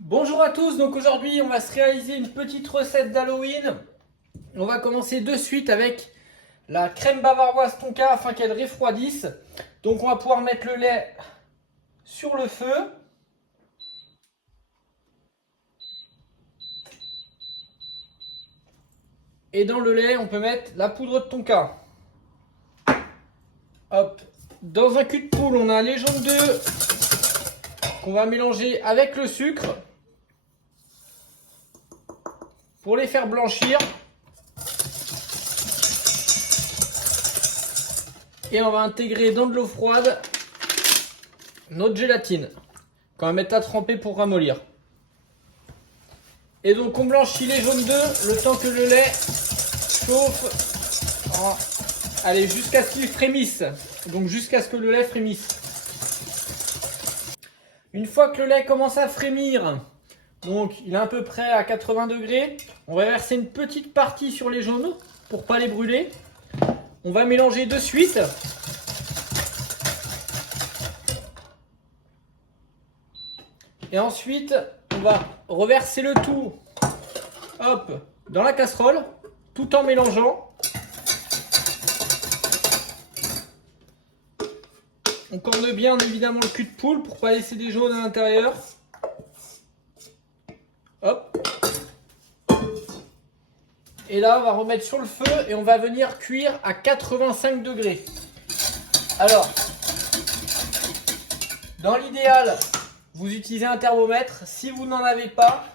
Bonjour à tous, donc aujourd'hui on va se réaliser une petite recette d'Halloween. On va commencer de suite avec la crème bavaroise tonka afin qu'elle refroidisse. Donc on va pouvoir mettre le lait sur le feu. Et dans le lait on peut mettre la poudre de tonka. Hop. Dans un cul de poule on a les jaunes d'œufs qu'on va mélanger avec le sucre pour les faire blanchir. Et on va intégrer dans de l'eau froide notre gélatine qu'on va mettre à tremper pour ramollir. Et donc on blanchit les jaunes d'œufs le temps que le lait chauffe. Allez, jusqu'à ce qu'il frémisse. Donc jusqu'à ce que le lait frémisse. Une fois que le lait commence à frémir, donc il est à peu près à 80 degrés, on va verser une petite partie sur les jaunes pour ne pas les brûler. On va mélanger de suite. Et ensuite, on va reverser le tout, hop, dans la casserole, tout en mélangeant. On corne bien évidemment le cul de poule pour ne pas laisser des jaunes à l'intérieur. Hop. Et là, on va remettre sur le feu et on va venir cuire à 85 degrés. Alors, dans l'idéal, vous utilisez un thermomètre. Si vous n'en avez pas,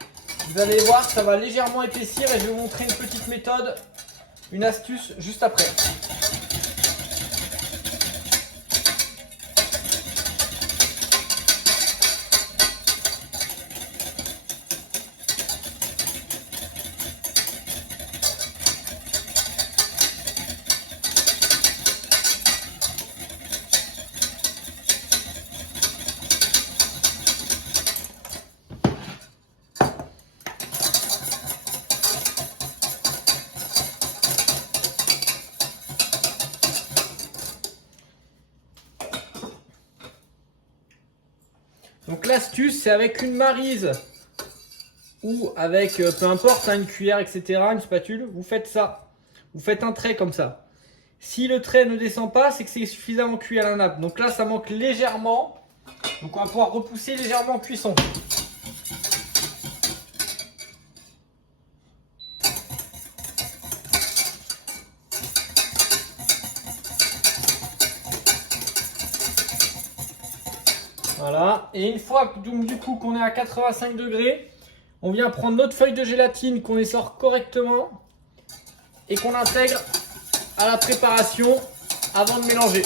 vous allez voir, ça va légèrement épaissir et je vais vous montrer une petite méthode, une astuce juste après. Donc l'astuce, c'est avec une maryse ou avec, peu importe, une cuillère, etc., une spatule, vous faites ça. Vous faites un trait comme ça. Si le trait ne descend pas, c'est que c'est suffisamment cuit à la nappe. Donc là, ça manque légèrement. Donc on va pouvoir repousser légèrement en cuisson. Voilà, et une fois donc, du coup qu'on est à 85 degrés, on vient prendre notre feuille de gélatine qu'on essore correctement et qu'on intègre à la préparation avant de mélanger.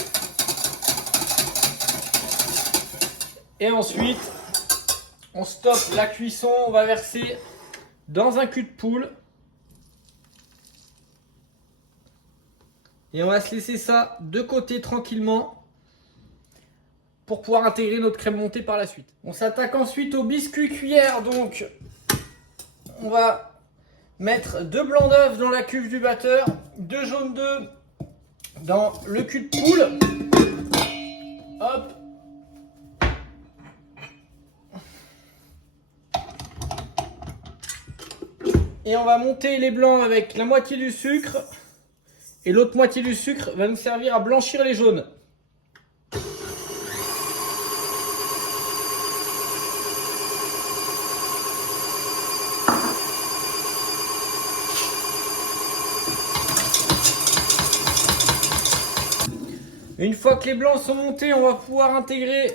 Et ensuite, on stoppe la cuisson, on va verser dans un cul de poule. Et on va se laisser ça de côté tranquillement pour pouvoir intégrer notre crème montée par la suite. On s'attaque ensuite au biscuit cuillère. Donc, on va mettre 2 blancs d'œufs dans la cuve du batteur, 2 jaunes d'œufs dans le cul de poule. Hop. Et on va monter les blancs avec la moitié du sucre. Et l'autre moitié du sucre va nous servir à blanchir les jaunes. Une fois que les blancs sont montés, on va pouvoir intégrer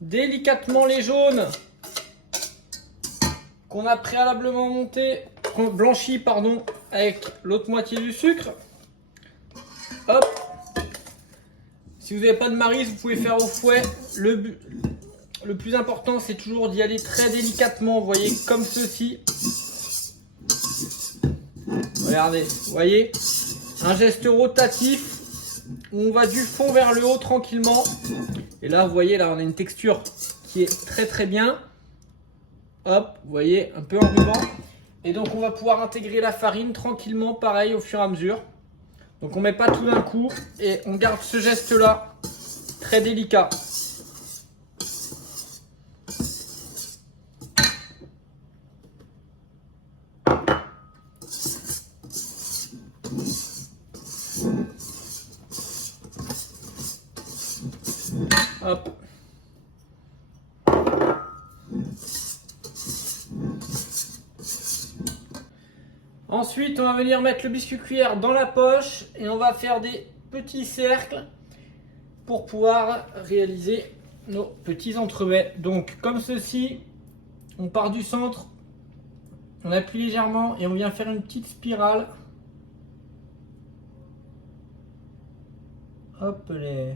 délicatement les jaunes qu'on a préalablement blanchis avec l'autre moitié du sucre. Hop. Si vous n'avez pas de maryse, vous pouvez faire au fouet. Le plus important, c'est toujours d'y aller très délicatement, vous voyez, comme ceci. Regardez, vous voyez, un geste rotatif. On va du fond vers le haut tranquillement. Et là, vous voyez, là, on a une texture qui est très très bien. Hop, vous voyez, un peu enrubant. Et donc, on va pouvoir intégrer la farine tranquillement, pareil, au fur et à mesure. Donc, on ne met pas tout d'un coup et on garde ce geste-là très délicat. Hop. Ensuite, on va venir mettre le biscuit cuillère dans la poche et on va faire des petits cercles pour pouvoir réaliser nos petits entremets. Donc, comme ceci, on part du centre, on appuie légèrement et on vient faire une petite spirale. Hop les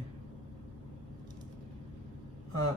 1.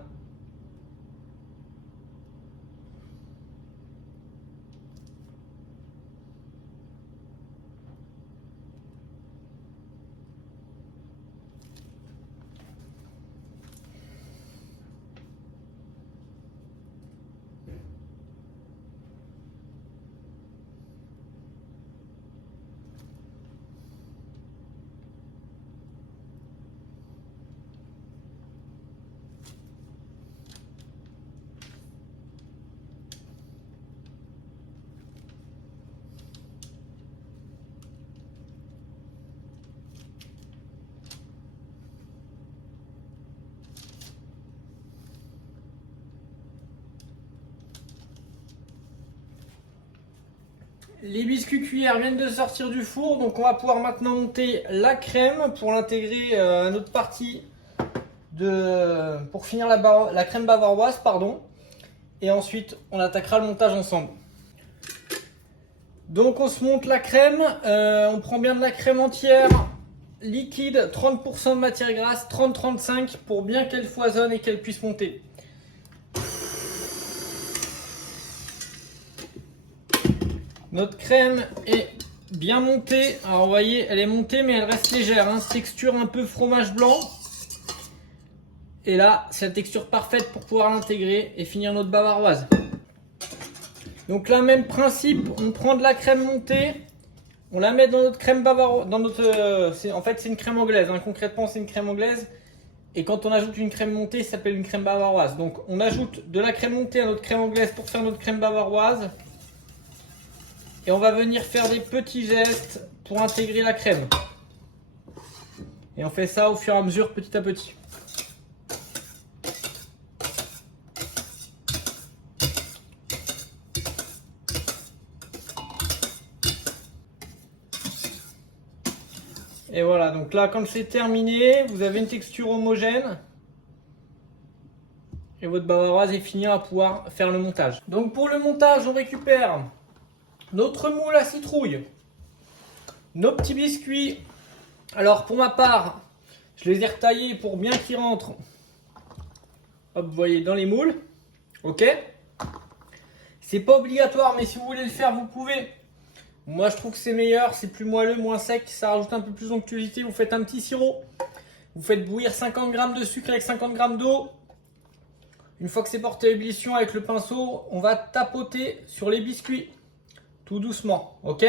Les biscuits cuillères viennent de sortir du four, donc on va pouvoir maintenant monter la crème pour l'intégrer à notre partie pour finir la crème bavaroise, pardon. Et ensuite, on attaquera le montage ensemble. Donc on se monte la crème, on prend bien de la crème entière, liquide, 30% de matière grasse, 30-35 pour bien qu'elle foisonne et qu'elle puisse monter. Notre crème est bien montée. Alors vous voyez, elle est montée mais elle reste légère, hein. Texture un peu fromage blanc. Et là, c'est la texture parfaite pour pouvoir l'intégrer et finir notre bavaroise. Donc là, même principe, on prend de la crème montée, on la met dans notre crème bavaroise, en fait c'est une crème anglaise, hein. Concrètement c'est une crème anglaise. Et quand on ajoute une crème montée, ça s'appelle une crème bavaroise. Donc on ajoute de la crème montée à notre crème anglaise pour faire notre crème bavaroise. Et on va venir faire des petits gestes pour intégrer la crème. Et on fait ça au fur et à mesure, petit à petit. Et voilà, donc là, quand c'est terminé, vous avez une texture homogène. Et votre bavaroise est finie à pouvoir faire le montage. Donc pour le montage, on récupère notre moule à citrouille, nos petits biscuits. Alors pour ma part, je les ai retaillés pour bien qu'ils rentrent. Hop, vous voyez, dans les moules. Ok. C'est pas obligatoire, mais si vous voulez le faire, vous pouvez. Moi, je trouve que c'est meilleur, c'est plus moelleux, moins sec, ça rajoute un peu plus d'onctuosité. Vous faites un petit sirop. Vous faites bouillir 50 g de sucre avec 50 g d'eau. Une fois que c'est porté à ébullition avec le pinceau, on va tapoter sur les biscuits. Tout doucement, ok?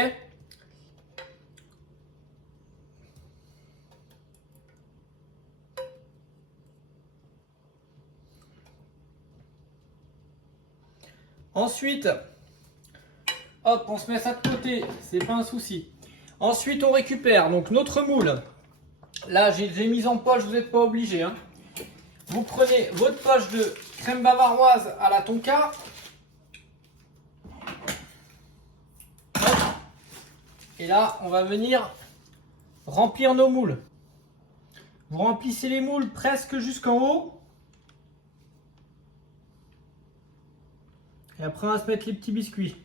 Ensuite, hop, on se met ça de côté, c'est pas un souci. Ensuite, on récupère donc notre moule. Là, j'ai mis en poche, vous n'êtes pas obligé, hein. Vous prenez votre poche de crème bavaroise à la tonka. Et là, on va venir remplir nos moules. Vous remplissez les moules presque jusqu'en haut. Et après, on va se mettre les petits biscuits.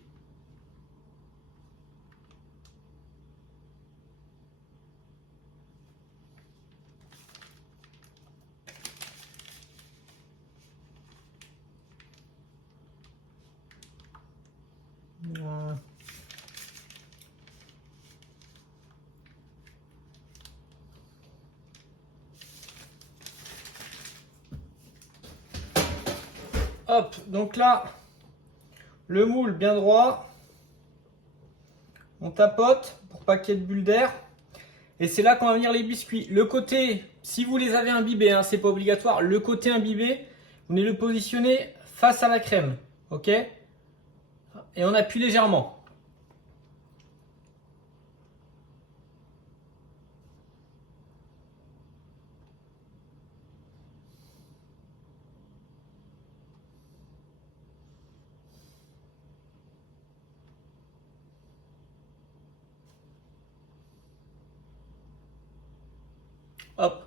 Voilà. Hop, donc là, le moule bien droit. On tapote pour pas qu'il y ait de bulles d'air. Et c'est là qu'on va venir les biscuits. Le côté, si vous les avez imbibés, hein, c'est pas obligatoire. Le côté imbibé, vous venez le positionner face à la crème. Ok? Et on appuie légèrement. Hop.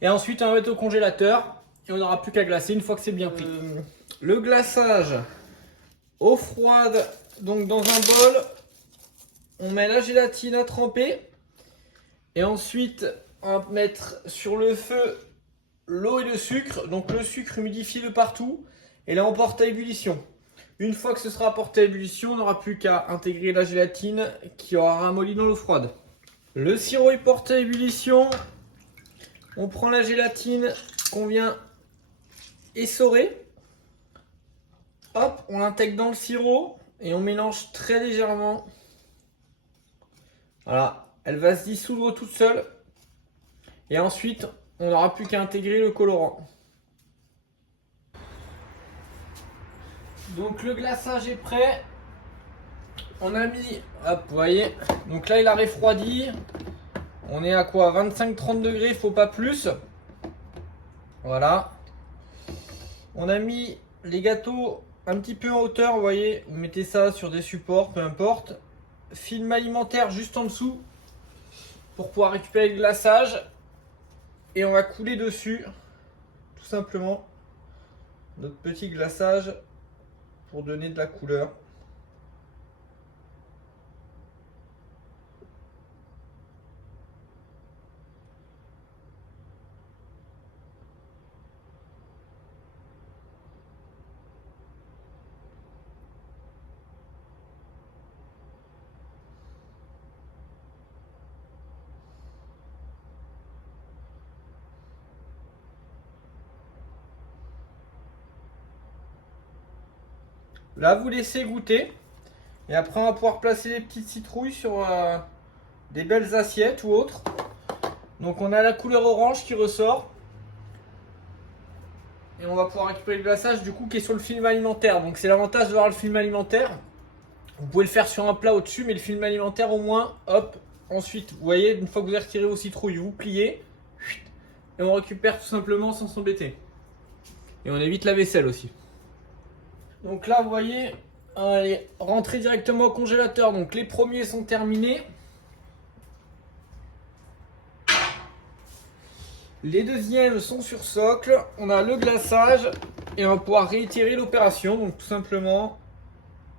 Et ensuite, on va mettre au congélateur et on n'aura plus qu'à glacer une fois que c'est bien pris. Le glaçage eau froide, donc dans un bol, on met la gélatine à tremper et ensuite on va mettre sur le feu l'eau et le sucre. Donc le sucre humidifié de partout et là on porte à ébullition. Une fois que ce sera porté à ébullition, on n'aura plus qu'à intégrer la gélatine qui aura ramolli dans l'eau froide. Le sirop est porté à ébullition. On prend la gélatine qu'on vient essorer. Hop, on l'intègre dans le sirop et on mélange très légèrement. Voilà, elle va se dissoudre toute seule. Et ensuite, on n'aura plus qu'à intégrer le colorant. Donc le glaçage est prêt. On a mis, hop, vous voyez, donc là il a refroidi. On est à quoi, 25-30 degrés, faut pas plus. Voilà. On a mis les gâteaux un petit peu en hauteur, vous voyez. Vous mettez ça sur des supports, peu importe. Film alimentaire juste en dessous pour pouvoir récupérer le glaçage. Et on va couler dessus, tout simplement, notre petit glaçage pour donner de la couleur. Là, vous laissez goûter. Et après, on va pouvoir placer les petites citrouilles sur des belles assiettes ou autres. Donc, on a la couleur orange qui ressort. Et on va pouvoir récupérer le glaçage du coup qui est sur le film alimentaire. Donc, c'est l'avantage d'avoir le film alimentaire. Vous pouvez le faire sur un plat au-dessus, mais le film alimentaire au moins, hop. Ensuite, vous voyez, une fois que vous avez retiré vos citrouilles, vous pliez. Et on récupère tout simplement sans s'embêter. Et on évite la vaisselle aussi. Donc là, vous voyez, allez, rentrer directement au congélateur. Donc les premiers sont terminés. Les deuxièmes sont sur socle. On a le glaçage et on va pouvoir réitérer l'opération. Donc tout simplement,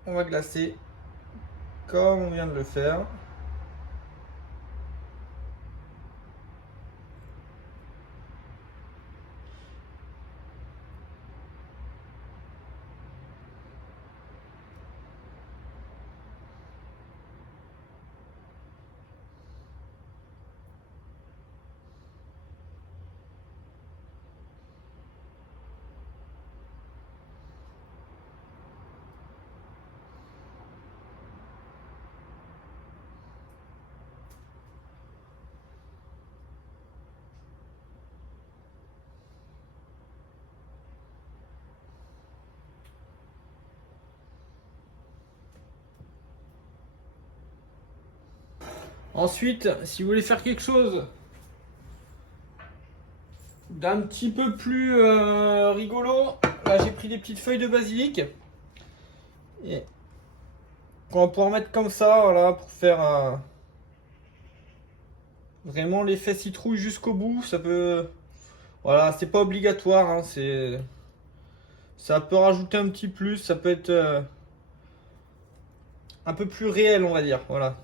on va glacer comme on vient de le faire. Ensuite, si vous voulez faire quelque chose d'un petit peu plus rigolo, là j'ai pris des petites feuilles de basilic et qu'on va pouvoir mettre comme ça, voilà, pour faire vraiment l'effet citrouille jusqu'au bout. Ça peut, voilà, c'est pas obligatoire, hein, ça peut rajouter un petit plus, ça peut être un peu plus réel, on va dire, voilà.